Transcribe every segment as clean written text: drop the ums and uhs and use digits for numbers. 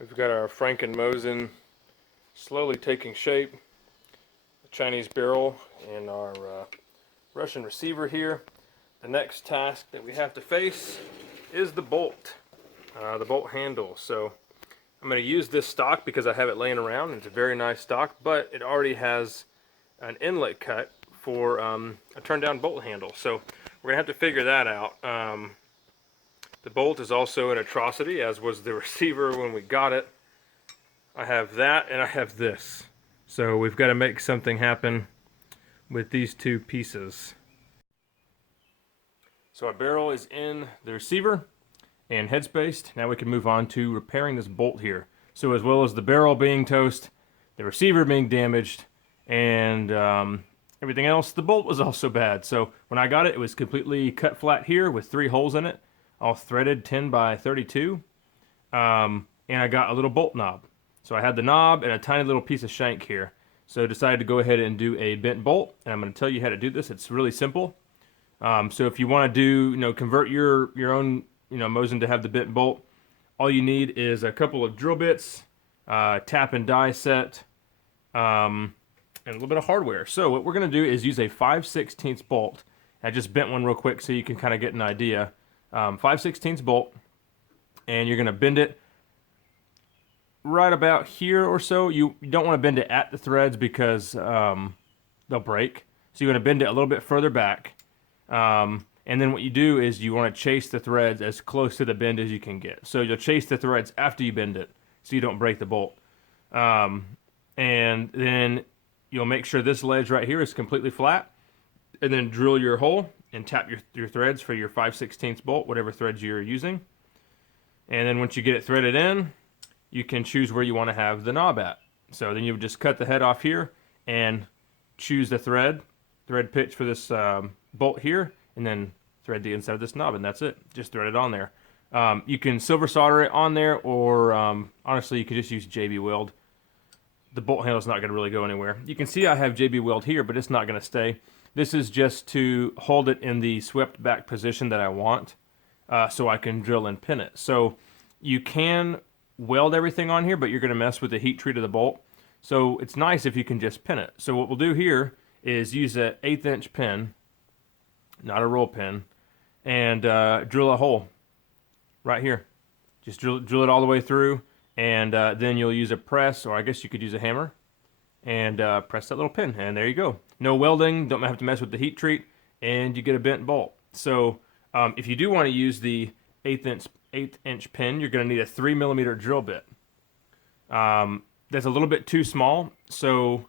We've got our Franken Mosin slowly taking shape, the Chinese barrel, and our Russian receiver here. The next task that we have to face is the bolt handle. So I'm going to use this stock because I have it laying around, and it's a very nice stock, but it already has an inlet cut for a turn down bolt handle. So we're going to have to figure that out. The bolt is also an atrocity, as was the receiver when we got it. I have that and I have this. So we've got to make something happen with these two pieces. So our barrel is in the receiver and head spaced. Now we can move on to repairing this bolt here. So as well as the barrel being toast, the receiver being damaged, and everything else, the bolt was also bad. So when I got it, it was completely cut flat here with 3 holes in it, all threaded 10 by 32, and I got a little bolt knob. So I had the knob and a tiny little piece of shank here. So I decided to go ahead and do a bent bolt, and I'm going to tell you how to do this. It's really simple. So if you want to do, convert your own, Mosin to have the bent bolt, all you need is a couple of drill bits, tap and die set, and a little bit of hardware. So what we're going to do is use a 5/16 bolt. I just bent one real quick so you can kind of get an idea. 5/16 bolt, and you're going to bend it right about here or so. You don't want to bend it at the threads because they'll break. So you're going to bend it a little bit further back. And then what you do is you want to chase the threads as close to the bend as you can get. So you'll chase the threads after you bend it so you don't break the bolt. And then you'll make sure this ledge right here is completely flat, and then drill your hole and tap your threads for your 5/16 bolt, whatever threads you're using. And then once you get it threaded in, you can choose where you want to have the knob at. So then you would just cut the head off here and choose the thread pitch for this bolt here, and then thread the inside of this knob, and that's it. Just thread it on there. You can silver solder it on there, or honestly, you could just use JB Weld. The bolt handle is not going to really go anywhere. You can see I have JB Weld here, but it's not going to stay. This is just to hold it in the swept back position that I want, so I can drill and pin it. So you can weld everything on here, but you're going to mess with the heat treat of the bolt. So it's nice if you can just pin it. So what we'll do here is use an 1/8 inch pin, not a roll pin, and drill a hole right here. Just drill it all the way through, and then you'll use a press, or I guess you could use a hammer, and press that little pin, and there you go. No welding, don't have to mess with the heat treat, and you get a bent bolt. So if you do want to use the 1/8 inch pin, you're going to need a 3mm drill bit. That's a little bit too small, so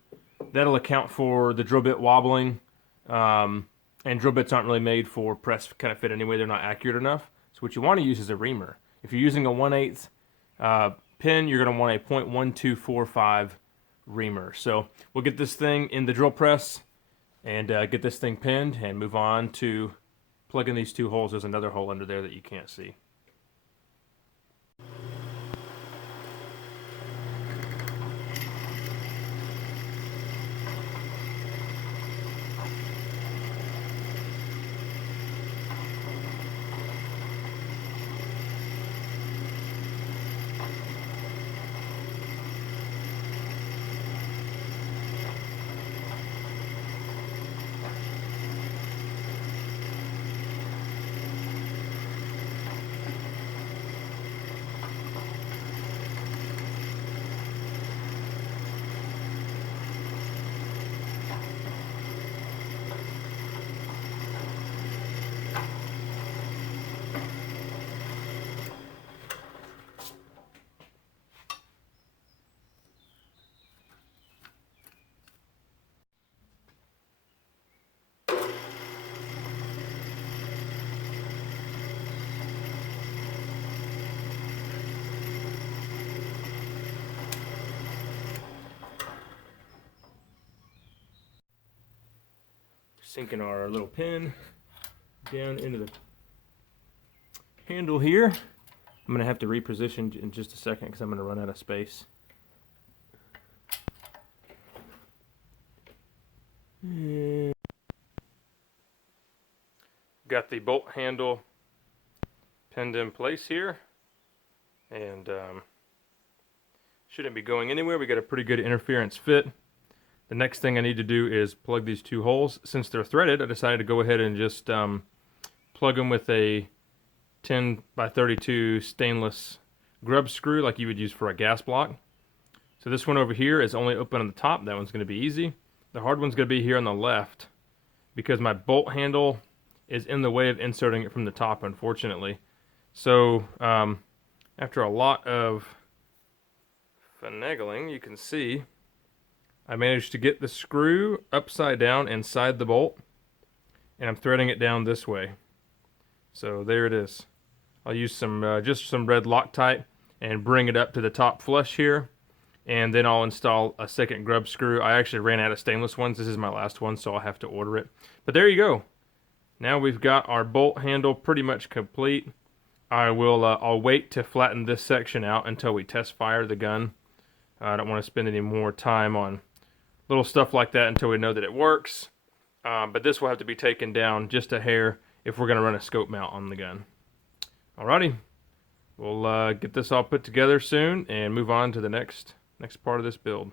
that'll account for the drill bit wobbling. And drill bits aren't really made for press kind of fit anyway. They're not accurate enough. So what you want to use is a reamer. If you're using a 1/8 pin, you're going to want a .1245 reamer. So we'll get this thing in the drill press and get this thing pinned and move on to plugging these 2 holes. There's another hole under there that you can't see. Sinking our little pin down into the handle here. I'm going to have to reposition in just a second because I'm going to run out of space. Got the bolt handle pinned in place here, and Shouldn't be going anywhere. We got a pretty good interference fit. The next thing I need to do is plug these two holes. Since they're threaded, I decided to go ahead and just plug them with a 10 by 32 stainless grub screw like you would use for a gas block. So this one over here is only open on the top. That one's going to be easy. The hard one's going to be here on the left because my bolt handle is in the way of inserting it from the top, unfortunately. So after a lot of finagling, you can see I managed to get the screw upside down inside the bolt, and I'm threading it down this way. So there it is. I'll use some just some red Loctite and bring it up to the top flush here, and then I'll install a second grub screw. I actually ran out of stainless ones. This is my last one, so I'll have to order it. But there you go. Now we've got our bolt handle pretty much complete. I'll wait to flatten this section out until we test fire the gun. I don't want to spend any more time on little stuff like that until we know that it works. But this will have to be taken down just a hair if we're going to run a scope mount on the gun. Alrighty, we'll get this all put together soon and move on to the next part of this build.